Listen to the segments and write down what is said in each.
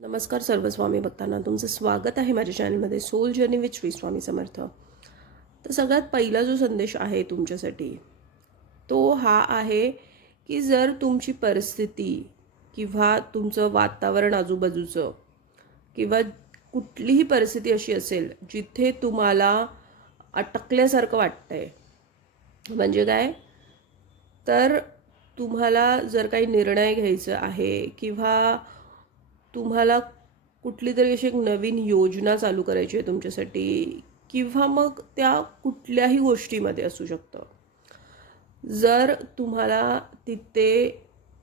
नमस्कार सर्व स्वामी भक्तांना, तुमचं स्वागत आहे माझ्या चॅनलमध्ये soul journey with Shri Swami Samarth. तर सगळ्यात पहिला जो संदेश आहे तुमच्यासाठी तो हा आहे की जर तुमची परिस्थिती किंवा तुमचं वातावरण आजूबाजूचं किंवा कुठलीही परिस्थिती अशी असेल जिथे तुम्हाला अटकल्यासारखं वाटतंय, म्हणजे काय, तर तुम्हाला जर काही निर्णय घ्यायचा आहे किंवा तुम्हाला कुठली तरी अशी एक नवीन योजना चालू करायची आहे तुमच्यासाठी किंवा मग त्या कुठल्याही गोष्टीमध्ये असू शकतं. जर तुम्हाला तिथे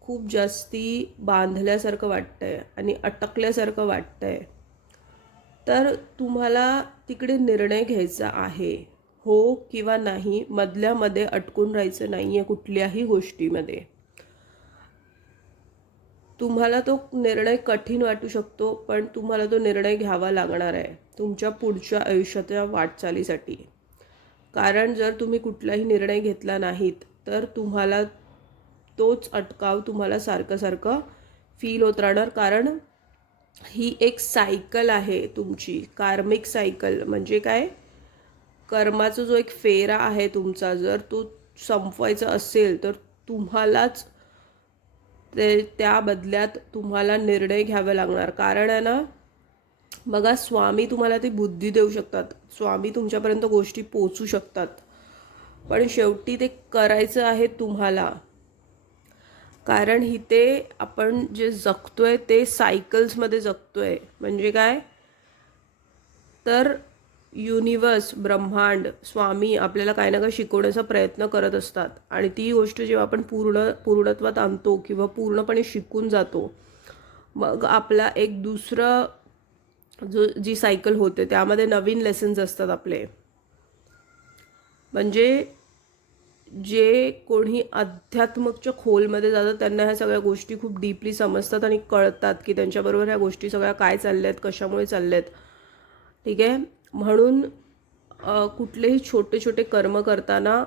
खूप जास्ती बांधल्यासारखं वाटतंय आणि अटकल्यासारखं वाटतंय, तर तुम्हाला तिकडे निर्णय घ्यायचा आहे, हो किंवा नाही. मधल्यामध्ये अटकून राहायचं नाही आहे कुठल्याही गोष्टीमध्ये. तुम्हाला तो निर्णय कठीण वाटू शकतो, पण तुम्हाला तो निर्णय घ्यावा लागणार आहे तुमच्या पुढच्या आयुष्याच्या वाटचालीसाठी. कारण जर तुम्ही कुठलाही निर्णय घेतला नाहीत तर तुम्हाला तोच अटकाव तुम्हाला सारखं सारखं फील होत राहणार. कारण ही एक सायकल आहे तुमची, कार्मिक सायकल. म्हणजे काय, कर्माचा जो एक फेरा आहे तुमचा, जर तो संपवायचा असेल तर तुम्हालाच त्या बदल्यात तुम्हाला निर्णय घ्यावे लागणार. कारण आहे ना, बघा, स्वामी तुम्हाला ती बुद्धी देऊ शकतात, स्वामी तुमच्यापर्यंत गोष्टी पोचू शकतात, पण शेवटी ते करायचं आहे तुम्हाला. कारण इथे आपण जे जगतोय ते सायकल्समध्ये जगतोय. म्हणजे काय, तर युनिवर्स, ब्रह्मांड, स्वामी आपल्याला काही ना काही शिकवण्याचा प्रयत्न करत असतात आणि ती गोष्ट जेव्हा आपण पूर्णत्वात आणतो किंवा पूर्णपणे शिकून जातो, मग आपला एक दुसरं जी सायकल होते त्यामध्ये नवीन लेसन्स असतात आपले. म्हणजे जे कोणी अध्यात्मकच्या खोलमध्ये जातात त्यांना ह्या सगळ्या गोष्टी खूप डीपली समजतात आणि कळतात की त्यांच्याबरोबर ह्या गोष्टी सगळ्या काय चालल्यात, कशामुळे चालल्यात. ठीक आहे. म्हणून कुठलेही छोटे छोटे कर्म करताना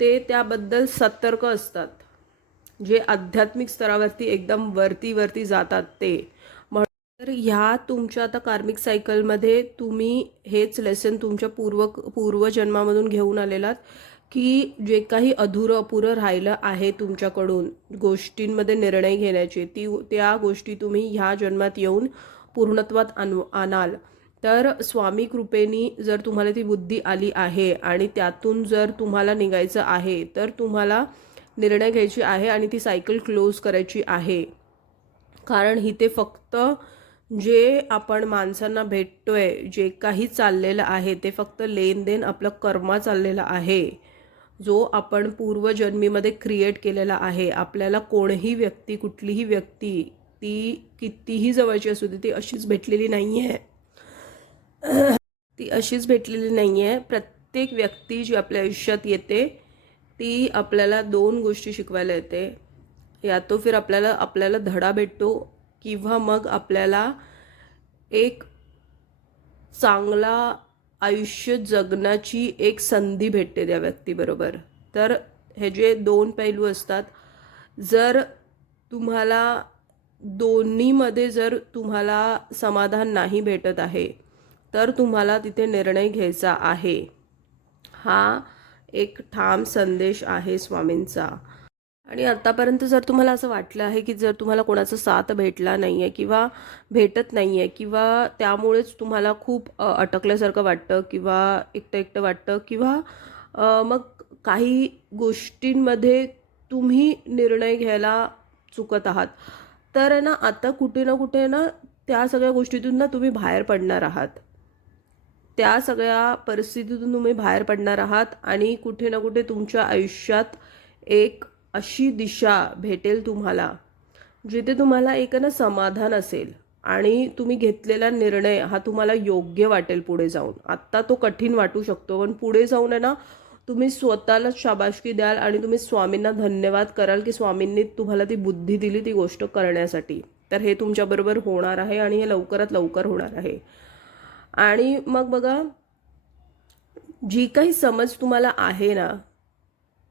ते त्याबद्दल सतर्क असतात. जे आध्यात्मिक स्तरावरती एकदम वरती जातात ते. तर ह्या तुमच्या आता कार्मिक सायकलमध्ये तुम्ही हेच लेसन तुमच्या पूर्वजन्मामधून घेऊन आलेलात की जे काही अपुरं राहिलं आहे तुमच्याकडून गोष्टींमध्ये निर्णय घेण्याचे, त्या गोष्टी तुम्ही ह्या जन्मात येऊन पूर्णत्वात आणाल. तर स्वामी कृपेनी जर तुम्हाला ती बुद्धी आली आहे आणि त्यातून जर तुम्हाला निघायचं आहे तर तुम्हाला निर्णय घ्यायची आहे आणि ती सायकल क्लोज करायची आहे. कारण इथे फक्त जे आपण माणसांना भेटतोय, जे काही चाललेलं आहे ते फक्त लेनदेन आपलं कर्मा चाललेला आहे, जो आपण पूर्वजन्मीमध्ये क्रिएट केलेला आहे. आपल्याला कोणीही व्यक्ती, कुठलीही व्यक्ती, ती कितीही जवळची असू दे, ती अशीच भेटलेली नाही आहे. ती अशीच भेटलेली नाही आहे. प्रत्येक व्यक्ती जी आपल्या आयुष्यात येते ती आपल्याला दोन गोष्टी शिकवायला येते. या तो फिर आपल्याला धडा भेटतो किंवा मग आपल्याला एक चांगला आयुष्य जगण्याची एक संधी भेटते त्या व्यक्तीबरोबर. तर हे जे दोन पैलू असतात, जर तुम्हाला दोन्हीमध्ये जर तुम्हाला समाधान नाही भेटत आहे तर तुम्हाला तिथे निर्णय घ्यायचा आहे. हा एक ठाम संदेश आहे स्वामींचा. आणि आतापर्यंत जर तुम्हाला असं वाटलं आहे की जर तुम्हाला कोणाचा साथ भेटला नाही आहे किंवा भेटत नाही आहे किंवा त्यामुळेच तुम्हाला खूप अटकल्यासारखं वाटतं किंवा एकटं एकटं वाटतं किंवा मग काही गोष्टींमध्ये तुम्ही निर्णय घ्यायला चुकत आहात, तर आहे ना, आता कुठे ना कुठे ना त्या सगळ्या गोष्टीतून ना तुम्ही बाहेर पडणार आहात. त्या सगळ्या परिस्थितीतून तुम्ही बाहेर पडणार आहात आणि कुठे ना कुठे तुमच्या आयुष्यात एक अशी दिशा भेटेल तुम्हाला जिथे तुम्हाला एक ना समाधान असेल आणि तुम्ही घेतलेला निर्णय हा तुम्हाला योग्य वाटेल पुढे जाऊन. आत्ता तो कठीण वाटू शकतो, पण पुढे जाऊन आहे ना, तुम्ही स्वतःलाच शाबासकी द्याल आणि तुम्ही स्वामींना धन्यवाद कराल की स्वामींनी तुम्हाला ती बुद्धी दिली ती गोष्ट करण्यासाठी. तर हे तुमच्याबरोबर होणार आहे आणि हे लवकरात लवकर होणार आहे. आणि मग बघा, जी काही समज तुम्हाला आहे ना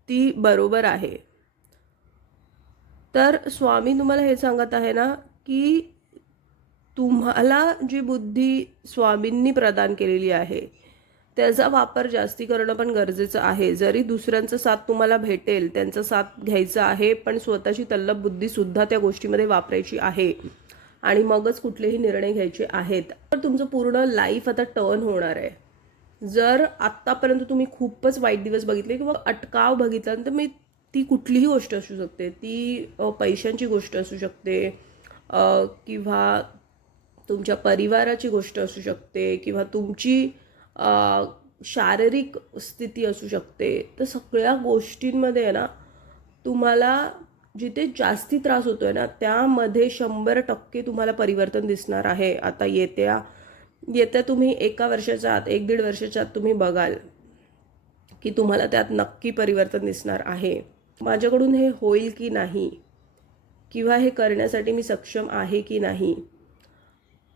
ती बरोबर आहे. तर स्वामी तुम्हाला हे सांगत आहे ना की तुम्हाला जी बुद्धी स्वामींनी प्रदान केलेली आहे त्याचा वापर जास्ती करणं पण गरजेचं आहे. जरी दुसऱ्यांचा साथ तुम्हाला भेटेल, त्यांचा साथ घ्यायचा आहे, पण स्वतःची तल्लफ बुद्धीसुद्धा त्या गोष्टीमध्ये वापरायची आहे आणि मगच कुठलेही निर्णय घ्यायचे आहेत. तर तुमचं पूर्ण लाईफ आता टर्न होणार आहे. जर आत्तापर्यंत तुम्ही खूपच वाईट दिवस बघितले किंवा अटकाव बघितला तर मी ती कुठलीही गोष्ट असू शकते, ती पैशांची गोष्ट असू शकते, किंवा तुमच्या परिवाराची गोष्ट असू शकते, किंवा तुमची शारीरिक स्थिती असू शकते. तर सगळ्या गोष्टींमध्ये आहे ना, तुम्हाला जिथे जास्ती त्रास होतोय ना त्यामध्ये 100% तुम्हाला परिवर्तन दिसणार आहे. आता येत्या तुम्ही 1 वर्षाच्या आत, 1-1.5 वर्षाच्या आत तुम्ही बघाल की तुम्हाला त्यात नक्की परिवर्तन दिसणार आहे. माझ्याकडून हे होईल की नाही, किंवा हे करण्यासाठी मी सक्षम आहे की नाही,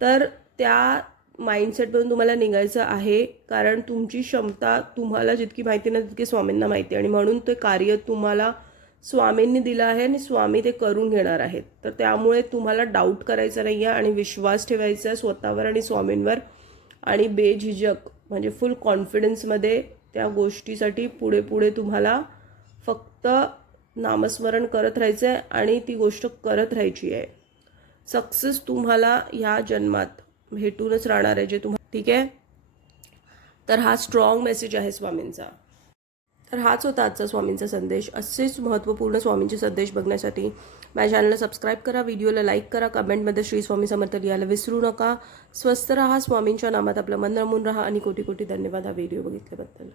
तर त्या माइंडसेटमधून तुम्हाला निघायचं आहे. कारण तुमची क्षमता तुम्हाला जितकी माहिती नाही तितकी स्वामींना माहिती आहे आणि म्हणून ते कार्य तुम्हाला स्वामींनी दिलं आहे आणि स्वामी ते करून घेणार आहेत. तर त्यामुळे तुम्हाला डाऊट करायचा नाही आहे आणि विश्वास ठेवायचा आहे स्वतःवर आणि स्वामींवर, आणि बेझिझक म्हणजे फुल कॉन्फिडन्समध्ये त्या गोष्टीसाठी पुढे पुढे तुम्हाला फक्त नामस्मरण करत राहायचं आहे आणि ती गोष्ट करत राहायची आहे. सक्सेस तुम्हाला ह्या जन्मात भेटूनच राहणार आहे जे तुम्हाला. ठीक आहे, तर हा स्ट्रॉंग मेसेज आहे स्वामींचा. तर हाच होता आजचा स्वामींचा संदेश. असेच महत्त्वपूर्ण स्वामींचे संदेश बघण्यासाठी माझ्या चॅनलला सबस्क्राईब करा, व्हिडिओला लाईक करा, कमेंटमध्ये श्री स्वामी समर्थ लिहायला विसरू नका. स्वस्थ राहा, स्वामींच्या नामात आपलं मन रमून राहा आणि कोटी कोटी धन्यवाद हा व्हिडिओ बघितल्याबद्दल.